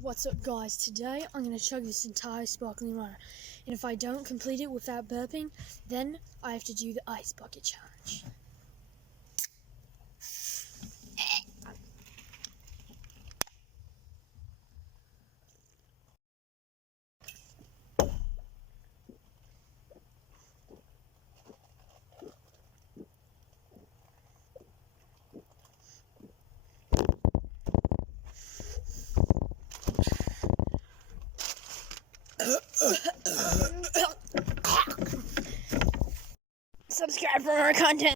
What's up, guys? Today I'm going to chug this entire sparkling water, and if I don't complete it without burping, then I have to do the ice bucket challenge. Subscribe for more content.